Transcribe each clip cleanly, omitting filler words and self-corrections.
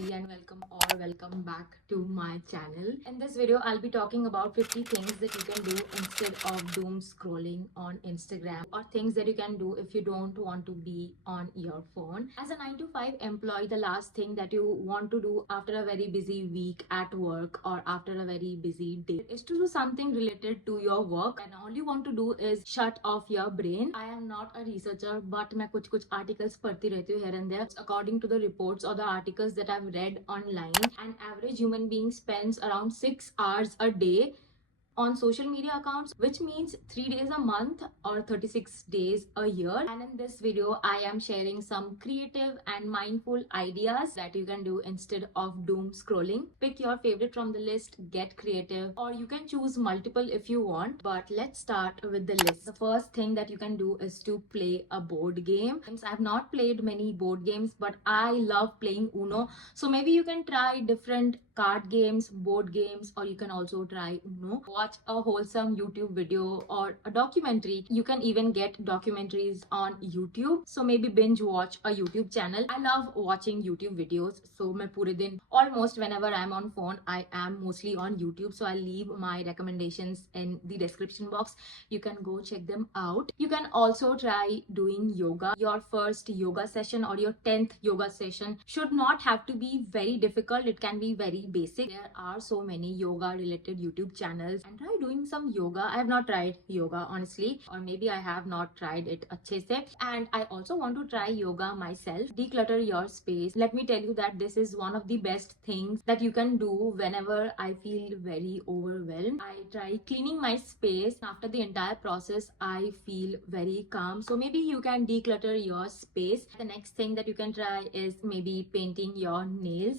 family, and welcome back to my channel. In this video I'll be talking about 50 things that you can do instead of doom scrolling on Instagram, or things that you can do if you don't want to be on your phone. As a 9 to 5 employee, the last thing that you want to do after a very busy week at work or after a very busy day is to do something related to your work, and all you want to do is shut off your brain. I am not a researcher, but मैं कुछ articles पढ़ती रहती हूँ here and there. According to the reports or the articles that I've read online, an average human being spends around 6 hours a day on social media accounts, which means 3 days a month or 36 days a year. And in this video I am sharing some creative and mindful ideas that you can do instead of doom scrolling. Pick your favorite from the list, get creative, or you can choose multiple if you want, but let's start with the list. The first thing that you can do is to play a board game. I have not played many board games, but I love playing Uno, so maybe you can try different card games, board games, or you can also try Uno. Watch a wholesome YouTube video or a documentary. You can even get documentaries on YouTube, so maybe binge watch a YouTube channel. I love watching YouTube videos, so मैं पूरे दिन almost whenever I'm on phone I am mostly on YouTube, so I'll leave my recommendations in the description box. You can go check them out. You can also try doing yoga. Your first yoga session or your 10th yoga session should not have to be very difficult. It can be very basic. There are so many yoga related YouTube channels, and try doing some yoga. I have not tried yoga honestly, or maybe I have not tried it अच्छे से, and I also want to try yoga myself. Declutter your space. Let me tell you that this is one of the best things that you can do whenever I feel very overwhelmed. I try cleaning my space. After the entire process I feel very calm, so maybe you can declutter your space. The next thing that you can try is maybe painting your nails.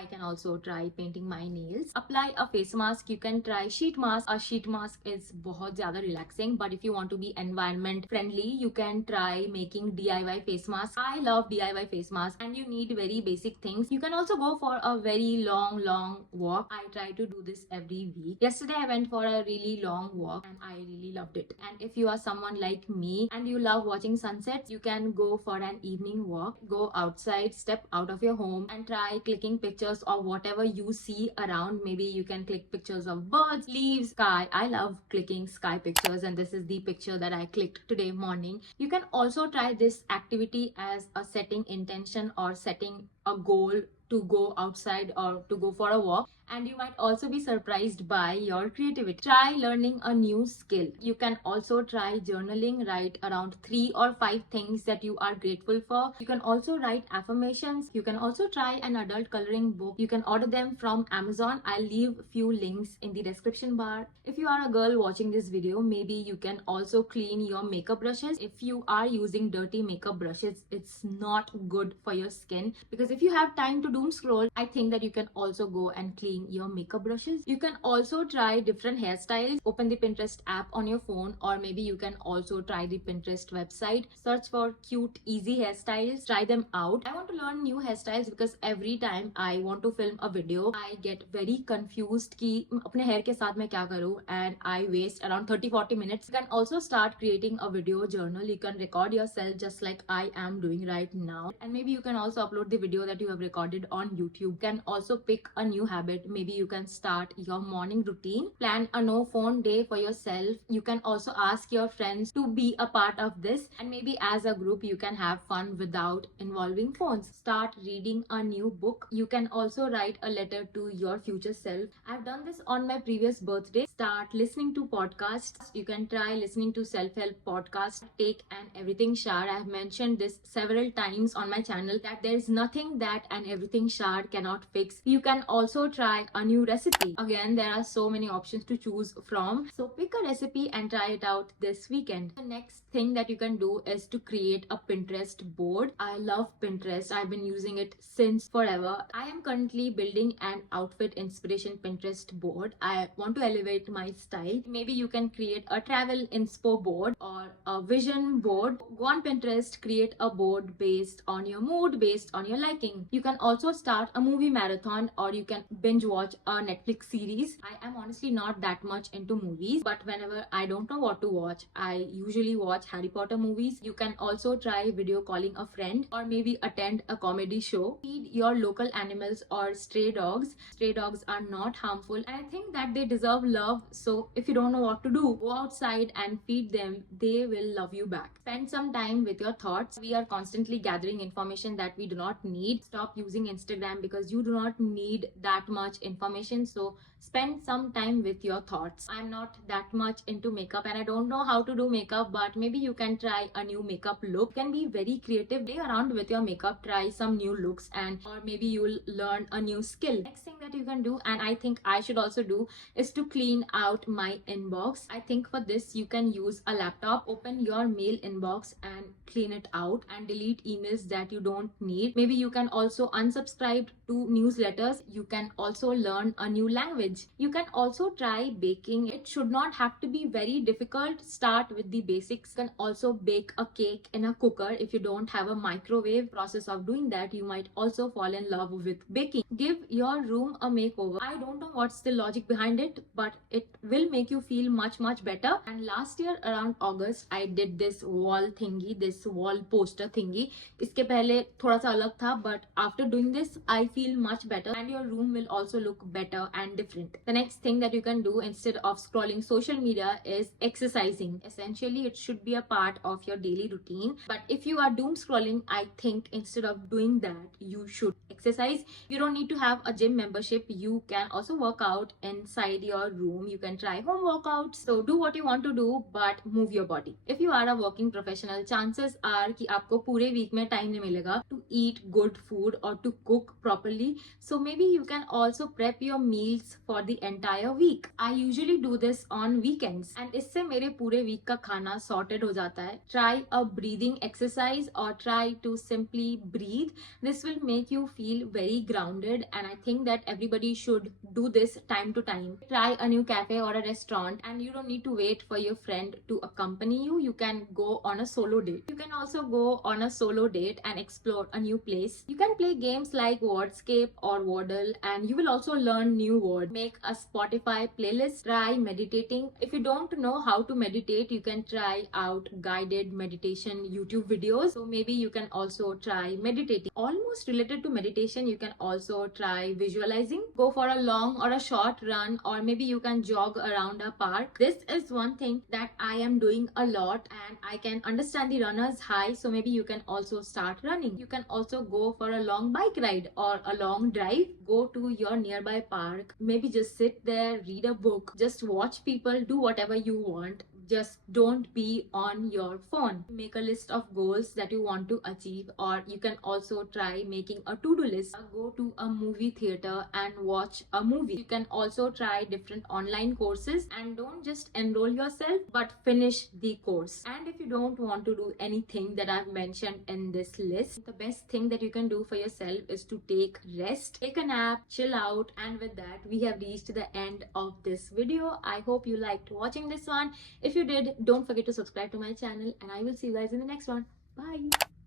I can also try painting my nails. Apply a face mask. You can try sheet mask. A sheet mask is बहुत ज़्यादा relaxing, but if you want to be environment friendly, you can try making DIY face mask. I love DIY face mask, and you need very basic things. You can also go for a very long walk. I try to do this every week. Yesterday I went for a really long walk and I really loved it. And if you are someone like me and you love watching sunsets, you can go for an evening walk. Go outside, step out of your home, and try clicking pictures of whatever you see around. Maybe you can click pictures of birds, leaves, sky. I love clicking sky pictures, and this is the picture that I clicked today morning. You can also try this activity as a setting intention or setting a goal to go outside or to go for a walk, and you might also be surprised by your creativity. Try learning a new skill. You can also try journaling. Write around 3 or 5 things that you are grateful for. You can also write affirmations. You can also try an adult coloring book. You can order them from Amazon. I'll leave few links in the description bar. If you are a girl watching this video, maybe you can also clean your makeup brushes. If you are using dirty makeup brushes, it's not good for your skin, because if you have time to doom scroll, I think that you can also go and clean your makeup brushes. You can also try different hairstyles. Open the Pinterest app on your phone, or maybe you can also try the Pinterest website. Search for cute easy hairstyles, try them out. I want to learn new hairstyles because every time I want to film a video I get very confused कि अपने hair के साथ मैं क्या करूँ, and I waste around 30-40 minutes. You can also start creating a video journal. You can record yourself just like I am doing right now, and maybe you can also upload the video that you have recorded on YouTube. You can also pick a new habit. Maybe you can start your morning routine. Plan a no phone day for yourself. You can also ask your friends to be a part of this, and maybe as a group you can have fun without involving phones. Start reading a new book. You can also write a letter to your future self. I've done this on my previous birthday. Start listening to podcasts. You can try listening to self-help podcasts. Take an everything shower. I've mentioned this several times on my channel that there's nothing that an everything shower cannot fix. You can also try a new recipe. Again, there are so many options to choose from, so pick a recipe and try it out this weekend. The next thing that you can do is to create a Pinterest board. I love Pinterest. I've been using it since forever. I am currently building an outfit inspiration Pinterest board. I want to elevate my style. Maybe you can create a travel inspo board or a vision board. Go on Pinterest, create a board based on your mood, based on your likes snacking. You can also start a movie marathon, or you can binge watch a Netflix series. I am honestly not that much into movies, but whenever I don't know what to watch, I usually watch Harry Potter movies. You can also try video calling a friend, or maybe attend a comedy show. Feed your local animals or stray dogs. Stray dogs are not harmful, and I think that they deserve love. So if you don't know what to do, go outside and feed them. They will love you back. Spend some time with your thoughts. We are constantly gathering information that we do not need. Stop using Instagram because you do not need that much information. So spend some time with your thoughts. I'm not that much into makeup and I don't know how to do makeup, but maybe you can try a new makeup look. You can be very creative. Play around with your makeup, try some new looks, and or maybe you'll learn a new skill. Next thing that you can do, and I think I should also do, is to clean out my inbox. I think for this you can use a laptop. Open your mail inbox and clean it out and delete emails that you don't need. Maybe you can also unsubscribe to newsletters. You can also learn a new language. You can also try baking. It should not have to be very difficult. Start with the basics. You can also bake a cake in a cooker. If you don't have a microwave, process of doing that, you might also fall in love with baking. Give your room a makeover. I don't know what's the logic behind it, but it will make you feel much better. And last year around August, I did this wall thingy, this wall poster thingy. इसके पहले थोड़ा सा अलग था, but after doing this, I feel much better, and your room will also look better and different. The next thing that you can do instead of scrolling social media is exercising. Essentially, it should be a part of your daily routine. But if you are doom scrolling, I think instead of doing that, you should exercise. You don't need to have a gym membership. You can also work out inside your room. You can try home workouts. So do what you want to do, but move your body. If you are a working professional, chances are कि आपको पूरे week में time नहीं मिलेगा to eat good food or to cook properly. So maybe you can also prep your meals for the entire week. I usually do this on weekends, and इससे मेरे पूरे week का खाना sorted हो जाता है. Try a breathing exercise or try to simply breathe. This will make you feel very grounded, and I think that everybody should do this time to time. Try a new cafe or a restaurant, and you don't need to wait for your friend to accompany you. You can go on a solo date. You can also go on a solo date and explore a new place. You can play games like Wordscape or Wordle, and you will also learn new words. Make a Spotify playlist. Try meditating. If you don't know how to meditate, you can try out guided meditation YouTube videos. So maybe you can also try meditating. Almost related to meditation, you can also try visualizing. Go for a long or a short run, or maybe you can jog around a park. This is one thing that I am doing a lot, and I can understand the runner's high. So maybe you can also start running. You can also go for a long bike ride or a long drive. Go to your nearby park. Maybe just sit there, read a book, just watch people, do whatever you want. Just don't be on your phone. Make a list of goals that you want to achieve, or you can also try making a to-do list. Go to a movie theater and watch a movie. You can also try different online courses, and don't just enroll yourself but finish the course. And if you don't want to do anything that I've mentioned in this list, the best thing that you can do for yourself is to take rest, take a nap, chill out. And with that, we have reached the end of this video. I hope you liked watching this one. If you did, don't forget to subscribe to my channel, and I will see you guys in the next one. Bye.